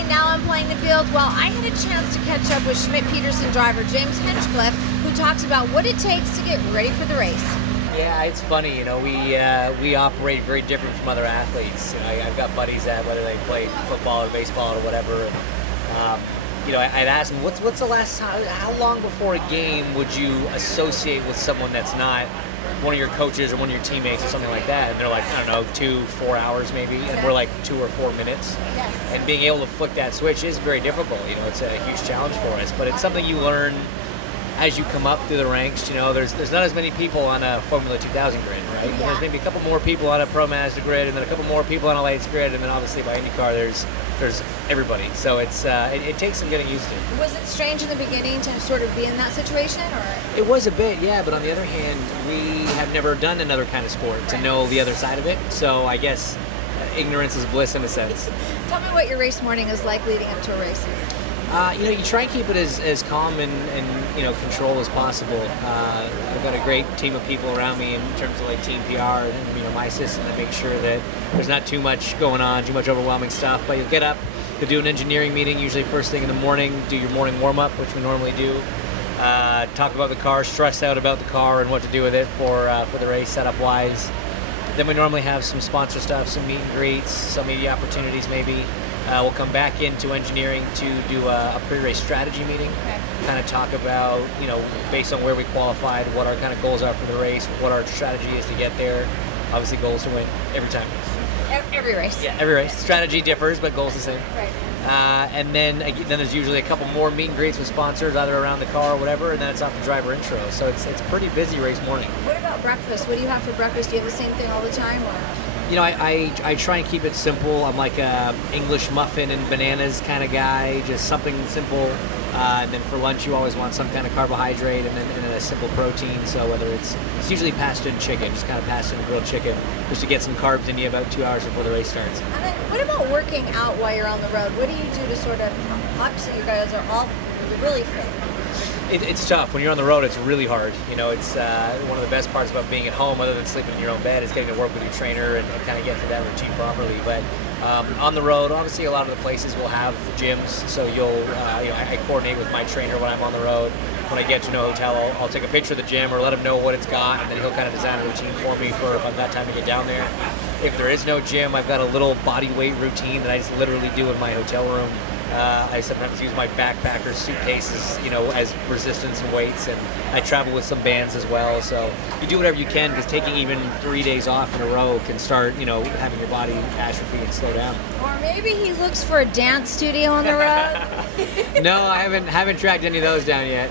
racing, now I'm playing the field. Well, I had a chance to catch up with Schmidt-Peterson driver James Hinchcliffe, who talks about what it takes to get ready for the race. Yeah, it's funny, we operate very different from other athletes. I've got buddies that, whether they play football or baseball or whatever, I'd ask them, what's the last time, how long before a game would you associate with someone that's not one of your coaches or one of your teammates or something like that? And they're like, I don't know, 2-4 hours maybe, and we're like 2 or 4 minutes. Yes. And being able to flick that switch is very difficult. It's a huge challenge for us, but it's something you learn as you come up through the ranks. There's not as many people on a Formula 2000 grid, right? Yeah. There's maybe a couple more people on a Pro Mazda grid, and then a couple more people on a Lights grid, and then obviously by IndyCar there's everybody. So it takes some getting used to. Was it strange in the beginning to sort of be in that situation, or? It was a bit, yeah, but on the other hand, we have never done another kind of sport to know the other side of it. So I guess ignorance is bliss in a sense. Tell me what your race morning is like leading up to a race. You try and keep it as calm and control as possible. I've got a great team of people around me in terms of like team PR and my system to make sure that there's not too much going on, too much overwhelming stuff. But you'll get up, you'll do an engineering meeting usually first thing in the morning, do your morning warm-up, which we normally do. Talk about the car, stress out about the car and what to do with it for the race setup-wise. Then we normally have some sponsor stuff, some meet and greets, some media opportunities maybe. We'll come back into engineering to do a pre-race strategy meeting, kind of talk about, based on where we qualified, what our kind of goals are for the race, what our strategy is to get there. Obviously, goals to win every time. Every race. Yeah, every race. Strategy differs, but goals the same. Right. And then there's usually a couple more meet and greets with sponsors, either around the car or whatever, and then it's off the driver intro. So it's pretty busy race morning. What about breakfast? What do you have for breakfast? Do you have the same thing all the time, or? I try and keep it simple. I'm like a English muffin and bananas kind of guy, just something simple. And then for lunch, you always want some kind of carbohydrate and then a simple protein. So whether it's usually pasta-in chicken, just kind of pasta and grilled chicken, just to get some carbs in you about 2 hours before the race starts. And then what about working out while you're on the road? What do you do to sort of, obviously you guys are all really fit. It's tough. When you're on the road, it's really hard. It's one of the best parts about being at home, other than sleeping in your own bed, is getting to work with your trainer and kind of get through that routine properly. But on the road, obviously a lot of the places will have gyms, so I coordinate with my trainer when I'm on the road. When I get to a hotel, I'll take a picture of the gym or let him know what it's got, and then he'll kind of design a routine for me for if I've got time to get down there. If there is no gym, I've got a little body weight routine that I just literally do in my hotel room. I sometimes use my backpacker suitcases, as resistance and weights, and I travel with some bands as well. So you do whatever you can, because taking even 3 days off in a row can start, having your body atrophy and slow down. Or maybe he looks for a dance studio on the road. No, I haven't tracked any of those down yet.